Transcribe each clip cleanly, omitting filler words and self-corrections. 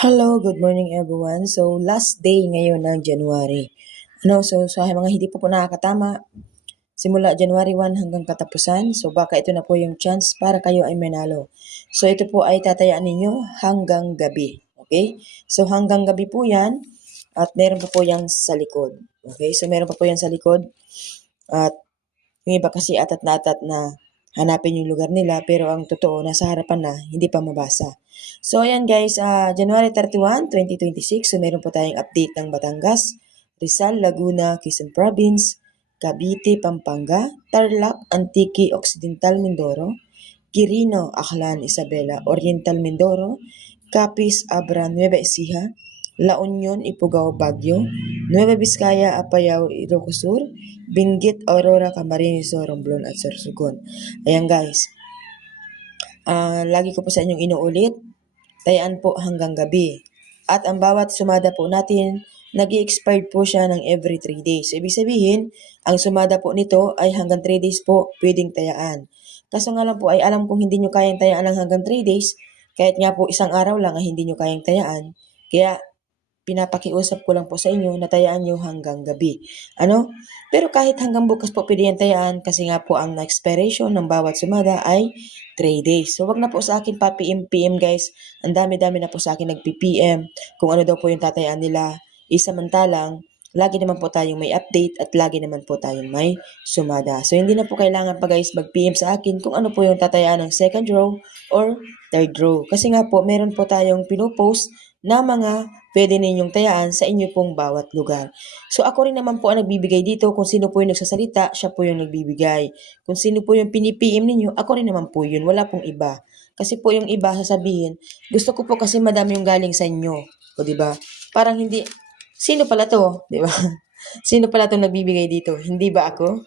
Hello, good morning everyone. So, last day ngayon ng January. So sa mga hindi po nakakatama, simula January 1 hanggang katapusan, so baka ito na po yung chance para kayo ay manalo. So, ito po ay tatayaan ninyo hanggang gabi. Okay? So, hanggang gabi po yan at meron po yan sa likod. Okay? So, meron pa po yan sa likod at yung iba kasi atat na hanapin yung lugar nila pero ang totoo nasa harapan na hindi pa mabasa. So ayan guys, January 31, 2026, so meron po tayong update ng Batangas, Rizal, Laguna, Quezon Province, Cavite, Pampanga, Tarlac, Antique, Occidental, Mindoro, Quirino, Aklan, Isabela, Oriental, Mindoro, Capiz, Abra, Nueva Ecija, La Union, Ifugao, Baguio, Nueva Vizcaya, Apayao, Ilocos Sur, Benguet, Aurora, Camarines, Romblon at Sorsogon. Ayan guys, lagi ko po sa inyong inuulit, tayaan po hanggang gabi. At ang bawat sumada po natin, nag-i-expired po siya ng every 3 days. So, ibig sabihin, ang sumada po nito ay hanggang 3 days po pwedeng tayaan. Kaso nga lang po ay alam kong hindi nyo kayang tayaan ng hanggang 3 days, kahit nga po isang araw lang ay hindi nyo kayang tayaan. Kaya pinapakiusap ko lang po sa inyo na tayaan nyo hanggang gabi. Pero kahit hanggang bukas po pwede yan tayaan kasi nga po ang expiration ng bawat sumada ay 3 days. So wag na po sa akin pa PM guys. Ang dami-dami na po sa akin nagpi-PM kung ano daw po yung tatayaan nila. Samantalang lagi naman po tayong may update at lagi naman po tayong may sumada. So hindi na po kailangan pa guys mag-PM sa akin kung ano po yung tatayaan ng second row or third row. Kasi nga po meron po tayong pinopost na mga pwede ninyong tayaan sa inyo pong bawat lugar. So ako rin naman po ang nagbibigay dito. Kung sino po yung nagsasalita, siya po yung nagbibigay. Kung sino po yung pinipm ninyo, ako rin naman po yun. Wala pong iba. Kasi po yung iba sasabihin, gusto ko po kasi madami yung galing sa inyo. O diba? Parang hindi, sino pala to? Diba? Sino pala itong nagbibigay dito? Hindi ba ako?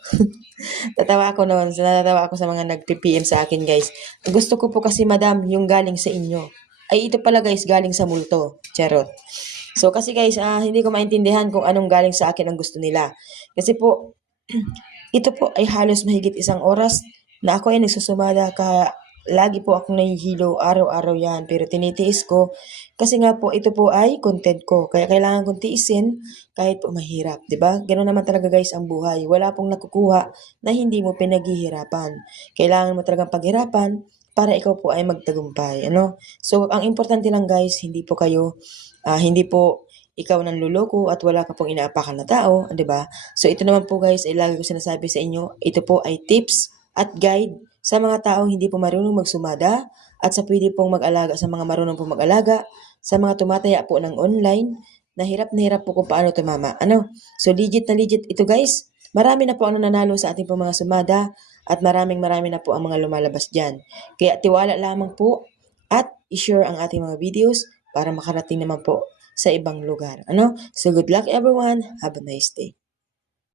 Natatawa ako sa mga nag-PM sa akin guys. Gusto ko po kasi madam yung galing sa inyo. Ay ito pala guys, galing sa multo. Charot. So kasi guys, hindi ko maintindihan kung anong galing sa akin ang gusto nila. Kasi po, ito po ay halos mahigit 1 oras na ako ay nagsusumada lagi po akong nahihilo araw-araw yan. Pero tinitiis ko kasi nga po ito po ay content ko. Kaya kailangan kong tiisin kahit po mahirap. ba? Diba? Ganun naman talaga guys ang buhay. Wala pong nakukuha na hindi mo pinaghihirapan. Kailangan mo talagang paghirapan para ikaw po ay magtagumpay. So, ang importante lang guys, hindi po ikaw nang luloko at wala ka pong inaapakan na tao, di ba? So, ito naman po guys, ay lagi ko sinasabi sa inyo, ito po ay tips at guide sa mga taong hindi po marunong magsumada at sa pwede pong mag-alaga sa mga marunong pong mag-alaga, sa mga tumataya po ng online, na hirap po kung paano tumama. So, legit na legit ito guys. Marami na po ang nanalo sa ating pong mga sumada at marami na po ang mga lumalabas dyan. Kaya tiwala lamang po at i-share ang ating mga videos para makarating naman po sa ibang lugar. So good luck everyone. Have a nice day.